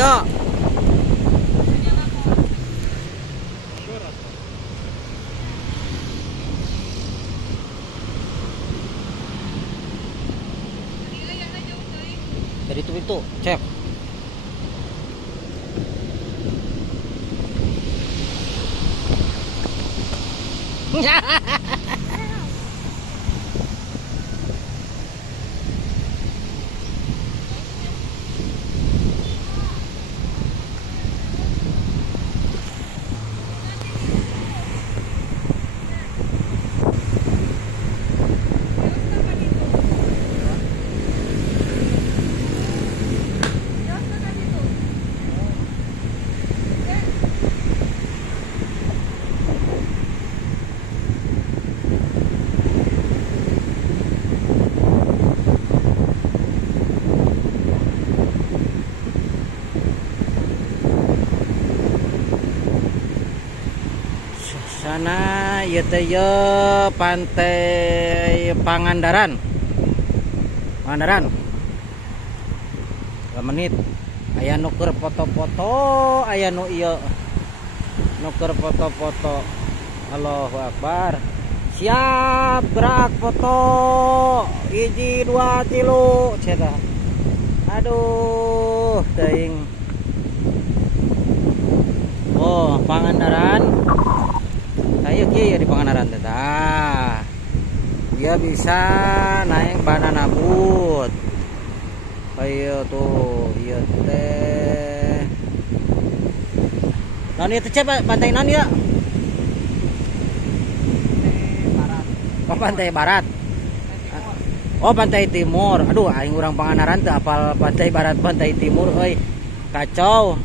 dia. Dari itu cek. Sana ieu teh pantai Pangandaran. Pangandaran. 2 menit. Aya nu keur foto-foto, aya nu ieu nu keur foto-foto. Allahu Akbar. Siap gerak foto. 1 2 3 cenah. Aduh, teuing. Oh, Pangandaran. Ayo kieu di Pangandaran teh tah. Dia bisa naik banana boat. Ayo tuh, ieu teh. Naon ieu teh pantai naon ya? Barat. Oh, pantai barat. Oh, pantai timur. Aduh, aing urang Pangandaran teh apal pantai barat, pantai timur euy. Kacau.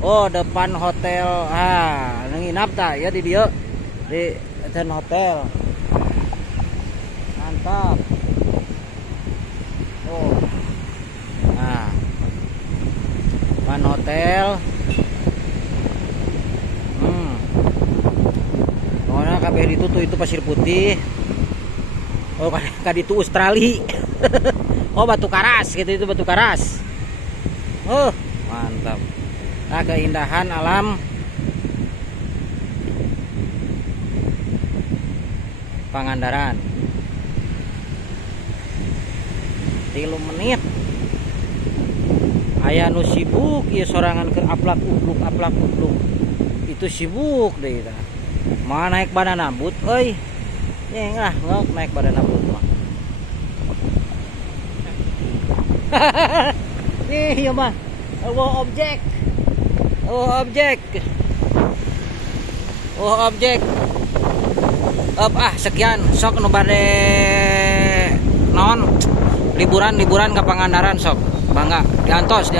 Oh, depan hotel. Nginap tah ya di dieu. Di Eden Hotel. Mantap. Oh. Nah. Depan hotel. Pokoknya kabeh itu pasir putih. Oh, kan itu Australia. Oh, batu karas gitu, itu batu karas. Oh, mantap. Nah, keindahan alam Pangandaran. 3 menit. Aya nu sibuk ieu sorangan keur aplak upluk. Itu sibuk deui tah. Mau naik banana boat euy. Nyeng lah ngok naik banana boat mah. Nih ieu mah. Objek. Sekian sok nu bade non liburan ke Pangandaran sok bangga diantos